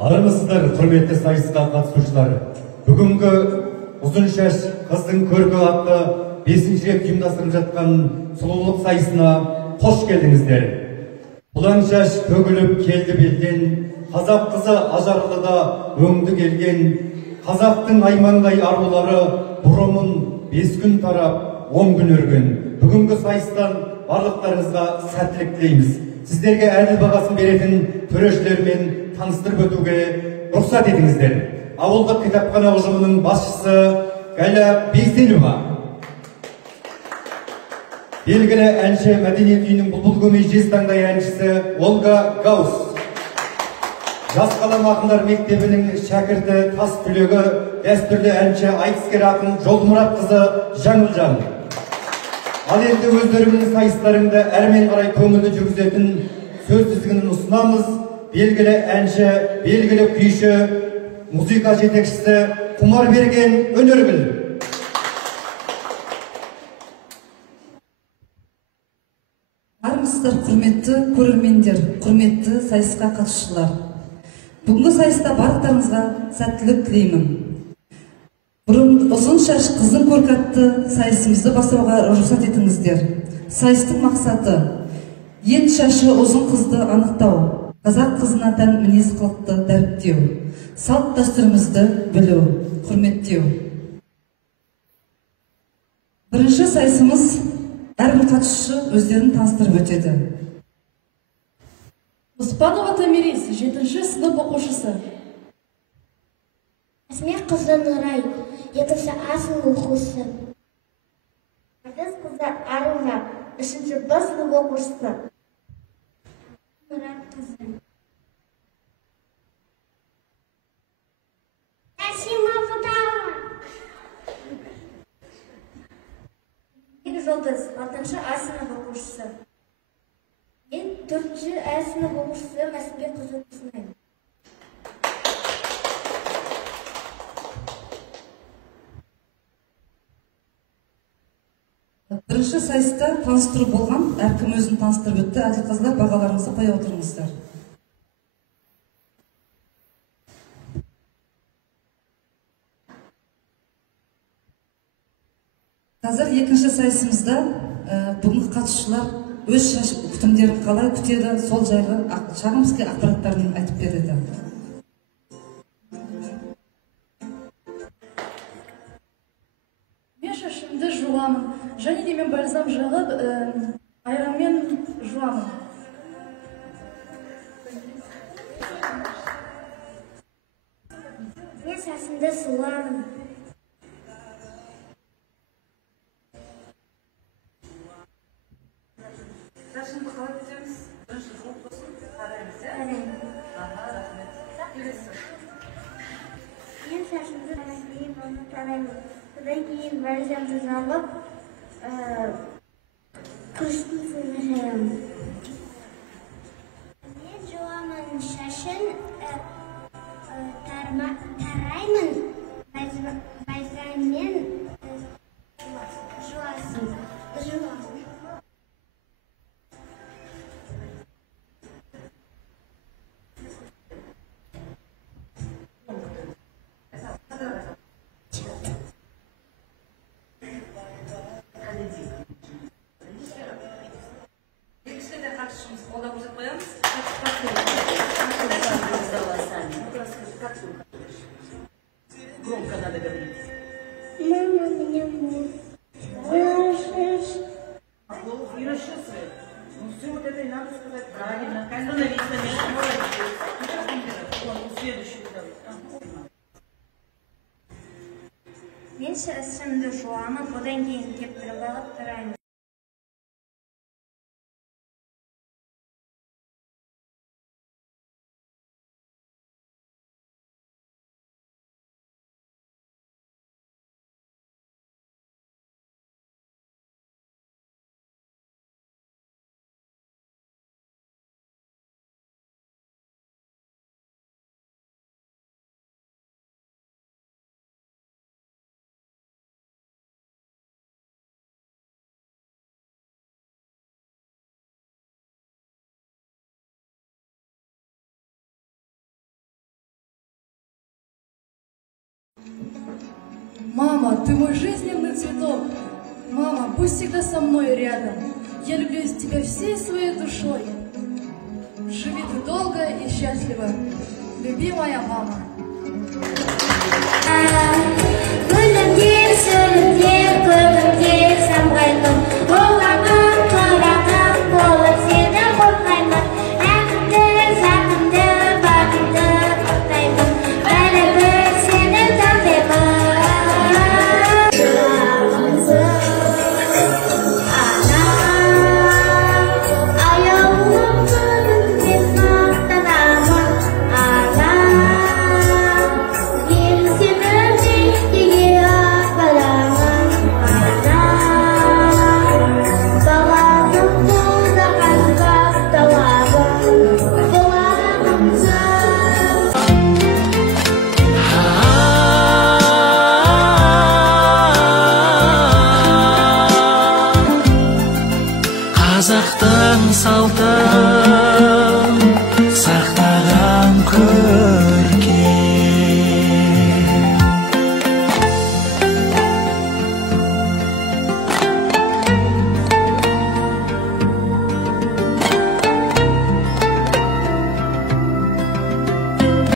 Армысыздар, құрметті сайысқа қатысушылар. Бүгінгі ұзын шаш қыздың көркі атты 5-ші рет ұйымдастырылып жатқан сұлулық сайысына қош келдіңіздер. Бұлаң шаш төгіліп келді белден, қазақ қызы ажарлыда өңді келген, қазақтың аймаңдай арулары бұрымын 5 күн тарап 10 күн өрген. Бүгінгі сайыстан барлықтарыңызға сәттілік тілейміз. Сіздерге әділ бағасын беретін төрешілермен таныстырып өтуге рұқсат етіңіздер. Ауылдық кітапхана ұжымының басшысы Галя Бейсенова, белгілі әнші мәдениет үйінің бұлбұл көмей жез таңдай әншісі Ольга Гаус, Жас қалам ақындар мектебінің шәкірті тас түлегі дәстүрлі әнші айтыскер ақын Жолмұрат қызы Жаңылжан. Ал енді өздерінің сайыстарында әрмен қарай көңілді жүргізетін сөз тізгінін ұсынамыз. Белгілі әнші, белгілі күйші, музыка жетекшісі Құмарберген Өнергүл. Армысыздар, құрметті көрермендер, құрметті сайысқа қатысушылар. Бүгінгі сайыста барлықтарыңызға сәттілік тілеймін. Ұзын шаш қыздың көркі атты сайысымызды бастауға рұқсат етіңіздер. Сайыстың мақсаты ең шашы ұзын қызды анықтау, қазақ қызына тән мінез құлықты дәріптеу, салт дәстүрімізді білу, құрметтеу. Бірінші сайысымыз әрбір қатысушы өздерін таныстырып өтеді. Оспанова Тамирис, 7-ші сынып оқушысы. Әсме қызы Нұрай, 7-ші А сынып оқушысы. Әдіс қызы Аруна, 3-ші Б сынып оқушысы. Мұрат қызы. Әсима Фатава. Жұлдыз, 6-ші А сынып оқушысы. Мен 4-ші А сынып оқушысы Мәсімбек қызы Құсынай. Бірінші сайыста таныстыру болған, әркім өзін таныстырып өтті. Әділ қыздар, бағаларыңызды қоя отырыңыздар. Қазір екінші сайысымызда бүгінгі қатысушылар өз шаш күтімдерін қалай күтеді, сол жайлы шағын бізге ақпараттарын айтып береді. Мен шашымды жуамын, және де мен бальзам жағып, айранмен жуамын. Мен шашымды суамын. Шашымды қалай күтеміз? Бірінші жуып болсын, қараймыз, иә? Қараймын. Рахмет. Мен шашымды тарайын, оны тараймын. Содан кейін бальзамды жағып, күріштің суына шаямын. Мен жуамын шашын, тараймын, бальзаммен жуасың. Қолда көрсетіп қоямыз. Громко надо говорить. Мама меня И расчесывай. Ну все вот это и надо сказать правильно. Становись на место. Молодец. Следующую давай. Мен шашымды жуамын, одан кейін кептіріп алып тараймын. Мама, ты мой жизненный цветок. Мама, пусть всегда со мной рядом. Я люблю тебя всей своей душой. Живи ты долго и счастливо, любимая мама. Қазақтың салты